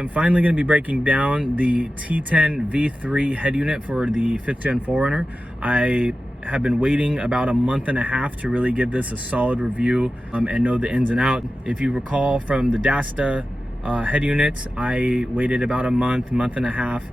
am finally going to be breaking down the T10 V3 head unit for the 5th gen 4Runner. I have been waiting about a month and a half to really give this a solid review and know the ins and outs. If you recall from the Dasta head units, I waited about a month and a half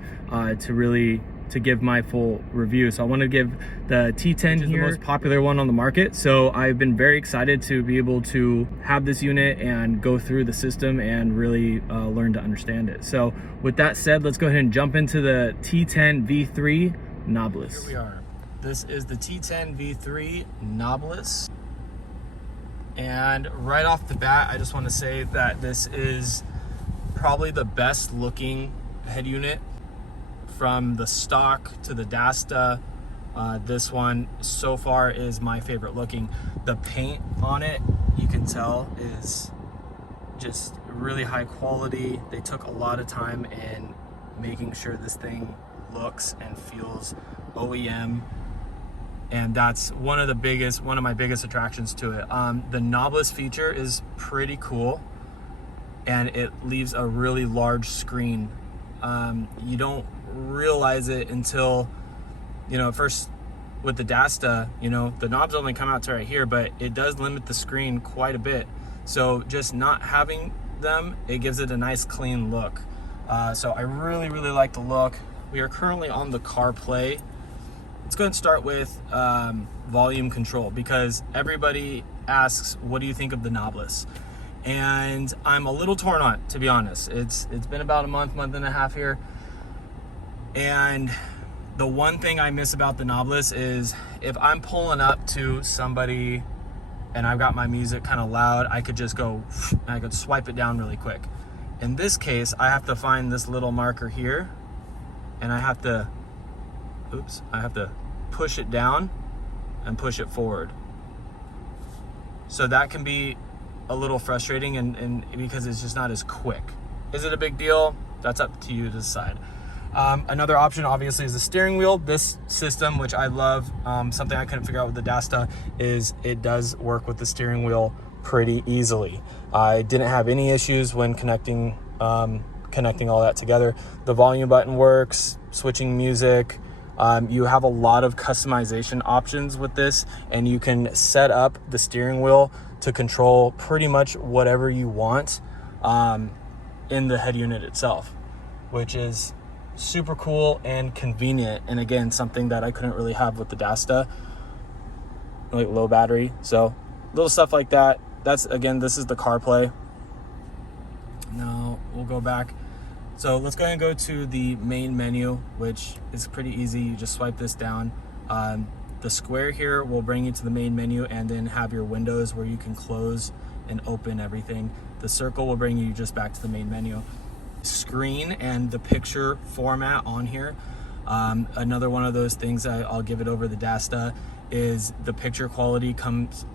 to give my full review. So I want to give the T10 here, the most popular one on the market. So I've been very excited to be able to have this unit and go through the system and really learn to understand it. So with that said, let's go ahead and jump into the T10 V3 knobless. Here we are. This is the T10 V3 knobless. And right off the bat, I just want to say that this is probably the best looking head unit from the stock to the Dasta. This one so far is my favorite looking. The paint on it, you can tell, is just really high quality. They took a lot of time in making sure this thing looks and feels OEM, and that's one of my biggest attractions to it. The knobless feature is pretty cool, and it leaves a really large screen. You don't realize it until, first with the Dasta, the knobs only come out to right here, but it does limit the screen quite a bit. So just not having them, it gives it a nice clean look. So I really like the look. We are currently on the Carplay. Let's go ahead and start with volume control, because everybody asks, what do you think of the knobless? And I'm a little torn on it, to be honest. It's been about a month and a half here. And the one thing I miss about the knobless is if I'm pulling up to somebody and I've got my music kind of loud, I could just go, and I could swipe it down really quick. In this case, I have to find this little marker here, and I have to push it down and push it forward. So that can be a little frustrating, and because it's just not as quick. Is it a big deal? That's up to you to decide. Another option obviously is the steering wheel. This system, which I love, something I couldn't figure out with the Dasta, is it does work with the steering wheel pretty easily. I didn't have any issues when connecting all that together. The volume button works, switching music. You have a lot of customization options with this, and you can set up the steering wheel to control pretty much whatever you want in the head unit itself, which is super cool and convenient. And again, something that I couldn't really have with the Dasta, like low battery. So little stuff like that. This is the Carplay. Now we'll go back. So let's go ahead and go to the main menu, which is pretty easy. You just swipe this down. The square here will bring you to the main menu, and then have your windows where you can close and open everything. The circle will bring you just back to the main menu. Screen and the picture format on here. Another one of those things I'll give it over the Dasta is the picture quality comes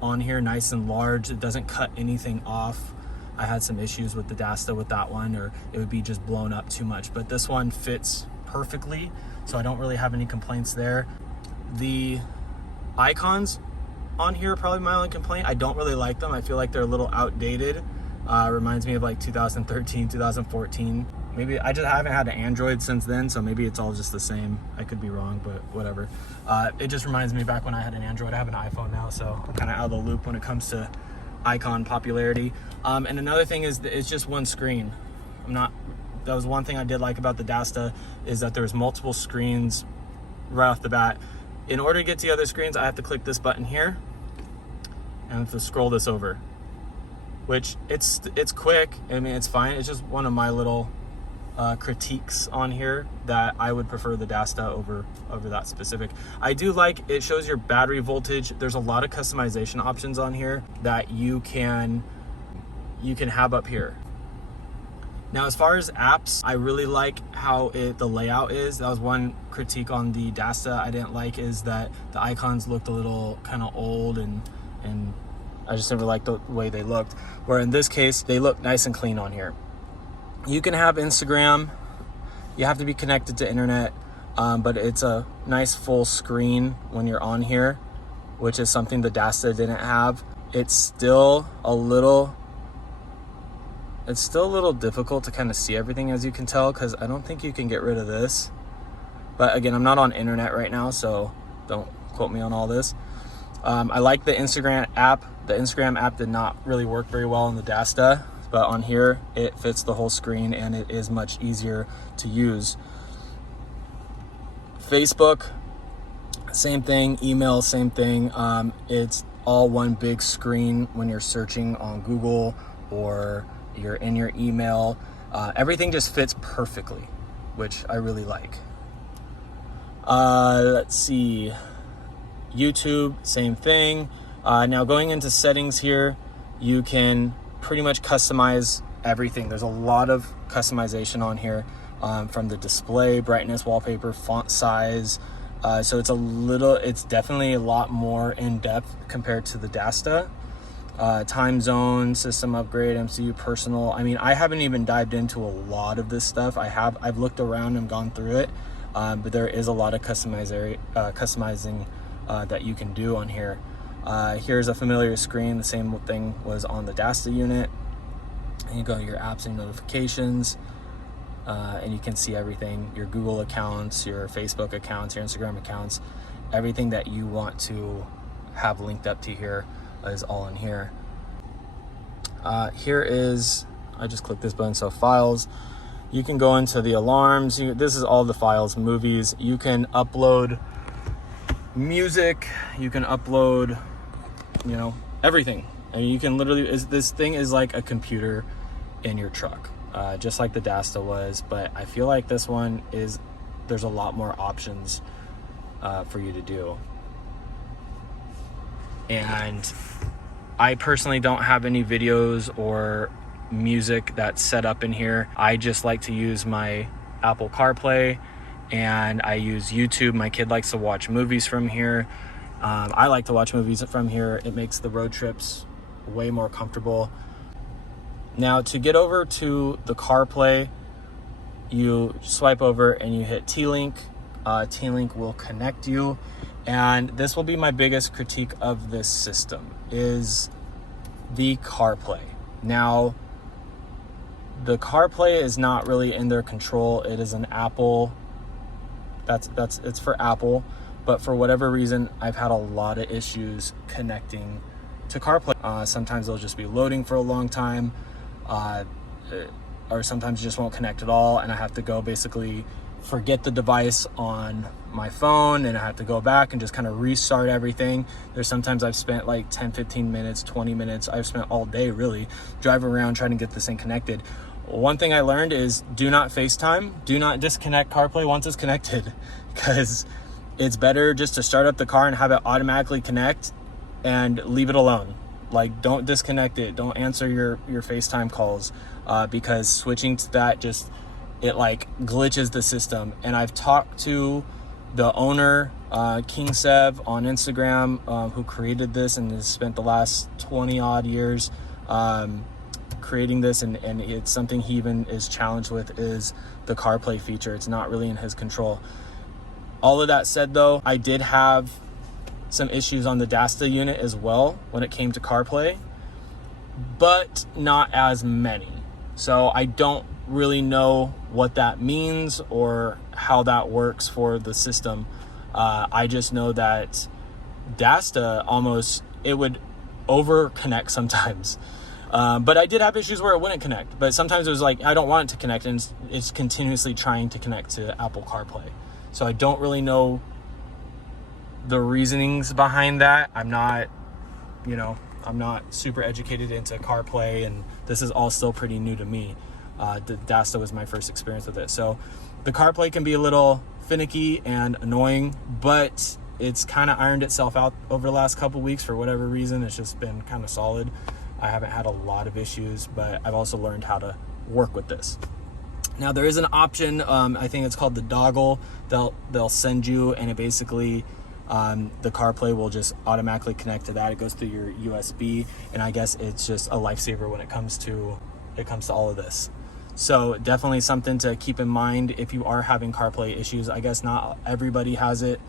on here nice and large. It doesn't cut anything off. I had some issues with the Dasta with that one, or it would be just blown up too much, but this one fits perfectly, so I don't really have any complaints there. The icons on here are probably my only complaint. I don't really like them. I feel like they're a little outdated. Reminds me of like 2013, 2014. Maybe I haven't had an Android since then, so maybe it's all just the same. I could be wrong, but whatever. It just reminds me back when I had an Android. I have an iPhone now, so I'm kind of out of the loop when it comes to icon popularity. And another thing is it's just one screen. That was one thing I did like about the Dasta, is that there's multiple screens right off the bat. In order to get to the other screens, I have to click this button here and I have to scroll this over, which it's quick. I mean, it's fine. It's just one of my little critiques on here, that I would prefer the Dasta over that specific. I do like it shows your battery voltage. There's a lot of customization options on here that you can have up here. Now, as far as apps, I really like how the layout is. That was one critique on the Dasta I didn't like, is that the icons looked a little kind of old, and I just never liked the way they looked. Where in this case, they look nice and clean on here. You can have Instagram. You have to be connected to internet, but it's a nice full screen when you're on here, which is something the Dasta didn't have. It's still a little It's still a little difficult to kind of see everything, as you can tell, because I don't think you can get rid of this. But again, I'm not on internet right now, so don't quote me on all this. I like the Instagram app. The Instagram app did not really work very well on the Dasta, but on here, it fits the whole screen and it is much easier to use. Facebook, same thing. Email, same thing. It's all one big screen when you're searching on Google or you're in your email. Everything just fits perfectly, which I really like. Let's see. YouTube, same thing. Now going into settings here, you can pretty much customize everything. There's a lot of customization on here, from the display, brightness, wallpaper, font size. So it's definitely a lot more in depth compared to the Dasta. Time zone, system upgrade, MCU, personal. I mean, I haven't even dived into a lot of this stuff. I've looked around and gone through it, but there is a lot of customizing that you can do on here. Here's a familiar screen. The same thing was on the Dasta unit. And you go to your apps and notifications, and you can see everything, your Google accounts, your Facebook accounts, your Instagram accounts, everything that you want to have linked up to here is all in here. Here is, I just clicked this button, so files. You can go into the alarms. This is all the files, movies. You can upload music, you can upload, everything. I mean, you can literally, this thing is like a computer in your truck, just like the Dasta was, but I feel like this one there's a lot more options for you to do. And I personally don't have any videos or music that's set up in here. I just like to use my Apple Carplay, and I use YouTube. My kid likes to watch movies from here. I like to watch movies from here. It makes the road trips way more comfortable. Now, to get over to the CarPlay, you swipe over and you hit T-Link. T-Link will connect you. And this will be my biggest critique of this system, is the CarPlay. Now, the CarPlay is not really in their control. It is an Apple. It's for Apple, but for whatever reason, I've had a lot of issues connecting to CarPlay. Sometimes they'll just be loading for a long time, or sometimes it just won't connect at all, and I have to go basically forget the device on my phone, and I have to go back and just kind of restart everything. There's sometimes I've spent like 10, 15 minutes, 20 minutes. I've spent all day really driving around trying to get this thing connected. One thing I learned is do not FaceTime, do not disconnect CarPlay once it's connected, because it's better just to start up the car and have it automatically connect and leave it alone. Like, don't disconnect it, don't answer your FaceTime calls, because switching to that it like glitches the system. And I've talked to the owner, King Sev on Instagram, who created this and has spent the last 20 odd years creating this, and it's something he even is challenged with, is the CarPlay feature. It's not really in his control. All of that said, though, I did have some issues on the Dasta unit as well when it came to CarPlay, but not as many. So I don't really know what that means or how that works for the system. I just know that Dasta it would over connect sometimes. But I did have issues where it wouldn't connect, but sometimes it was like, I don't want it to connect, and it's continuously trying to connect to Apple CarPlay. So I don't really know the reasonings behind that. I'm not super educated into CarPlay, and this is all still pretty new to me. The Dasta was my first experience with it. So the CarPlay can be a little finicky and annoying, but it's kind of ironed itself out over the last couple weeks. For whatever reason, it's just been kind of solid. I haven't had a lot of issues, but I've also learned how to work with this. Now, there is an option, I think it's called the doggle, they'll send you, and it basically, the CarPlay will just automatically connect to that. It goes through your USB, and I guess it's just a lifesaver when it comes to all of this. So definitely something to keep in mind if you are having CarPlay issues. I guess not everybody has it,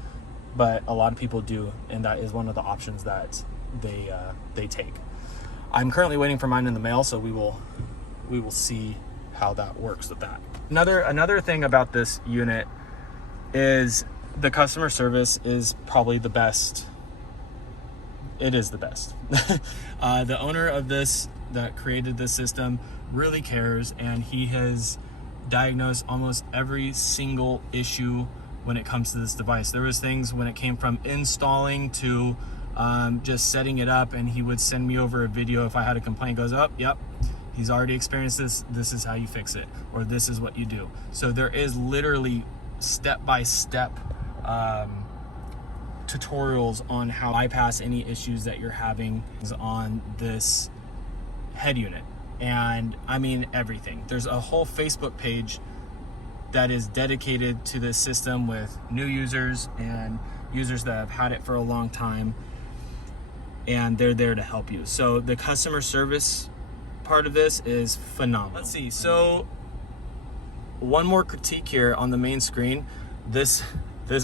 but a lot of people do, and that is one of the options that they take. I'm currently waiting for mine in the mail, so we will we will see how that works with that. Another thing about this unit is the customer service is probably the best. It is the best. The owner of this, that created this system, really cares, and he has diagnosed almost every single issue when it comes to this device. There was things when it came from installing to just setting it up, and he would send me over a video if I had a complaint. Goes up, yep, he's already experienced this. This is how you fix it, or this is what you do. So there is literally step-by-step tutorials on how to bypass any issues that you're having on this head unit. And I mean everything. There's a whole Facebook page that is dedicated to this system with new users and users that have had it for a long time, and they're there to help you. So the customer service part of this is phenomenal. Let's see, so one more critique here on the main screen. This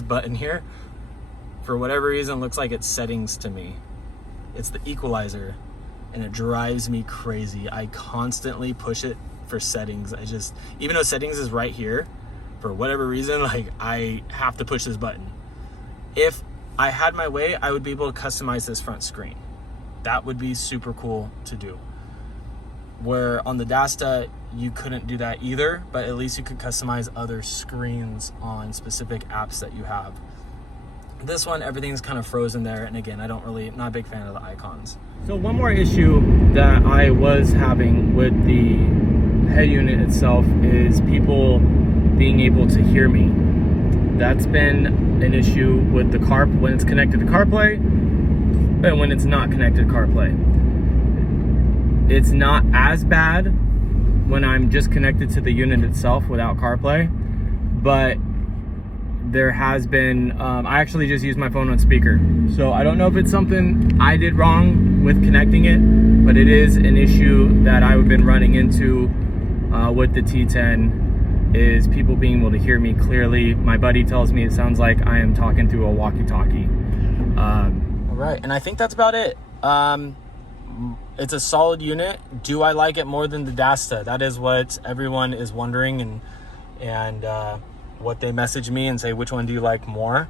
button here, for whatever reason, looks like it's settings to me. It's the equalizer, and it drives me crazy. I constantly push it for settings. Even though settings is right here, for whatever reason, like, I have to push this button. If I had my way, I would be able to customize this front screen. That would be super cool to do. Where on the Dasta, you couldn't do that either, but at least you could customize other screens on specific apps that you have. This one, everything's kind of frozen there, and again, not a big fan of the icons. So one more issue that I was having with the head unit itself is people being able to hear me. That's been an issue with the when it's connected to Carplay and when it's not connected to Carplay. It's not as bad when I'm just connected to the unit itself without Carplay, but there has been, I actually just used my phone on speaker. So I don't know if it's something I did wrong with connecting it, but it is an issue that I've been running into with the T10, is people being able to hear me clearly. My buddy tells me it sounds like I am talking through a walkie-talkie. All right, and I think that's about it. It's a solid unit. Do I like it more than the Dasta? That is what everyone is wondering, and what they message me and say, which one do you like more?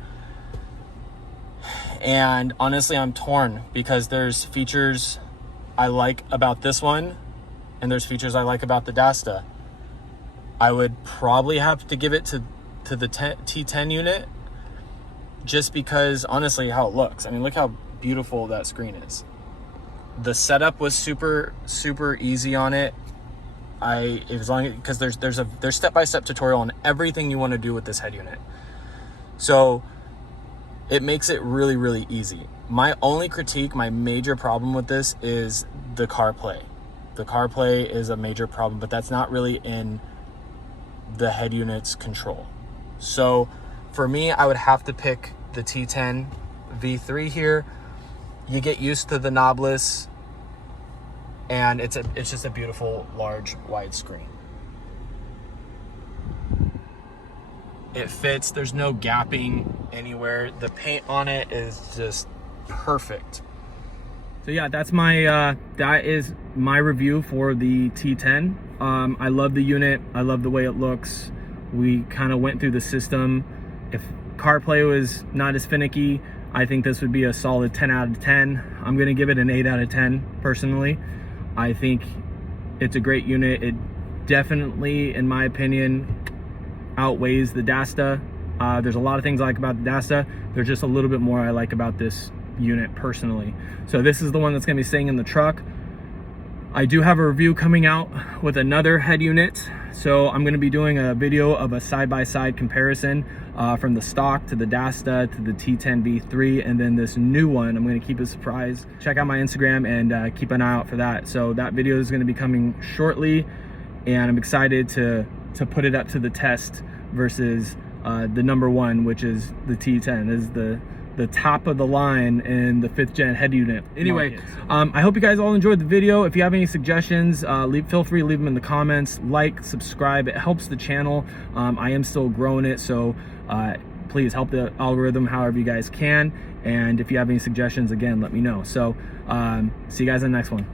And honestly, I'm torn, because there's features I like about this one and there's features I like about the Dasta. I would probably have to give it to the T10 unit, just because honestly how it looks. I mean, look how beautiful that screen is. The setup was super easy on it. Because there's step-by-step tutorial on everything you want to do with this head unit. So it makes it really easy. My only critique, my major problem with this is the CarPlay. The CarPlay is a major problem, but that's not really in the head unit's control. So for me, I would have to pick the T10 V3 here. You get used to the knobless, and it's just a beautiful large wide screen. It fits, there's no gapping anywhere. The paint on it is just perfect. So yeah, that's my that is my review for the T10. I love the unit, I love the way it looks. We kind of went through the system. If CarPlay was not as finicky, I think this would be a solid 10 out of 10. I'm gonna give it an 8 out of 10 personally. I think it's a great unit. It definitely, in my opinion, outweighs the Dasta. There's a lot of things I like about the Dasta. There's just a little bit more I like about this unit personally. So this is the one that's gonna be staying in the truck. I do have a review coming out with another head unit. So I'm gonna be doing a video of a side-by-side comparison from the stock to the Dasta to the T10 V3, and then this new one. I'm gonna keep a surprise. Check out my Instagram and keep an eye out for that. So that video is gonna be coming shortly, and I'm excited to put it up to the test versus the number one, which is the T10. This is the top of the line in the 5th gen head unit. Anyway, I hope you guys all enjoyed the video. If you have any suggestions, feel free to leave them in the comments. Like, subscribe, it helps the channel. I am still growing it, so please help the algorithm however you guys can. And if you have any suggestions, again, let me know. So see you guys in the next one.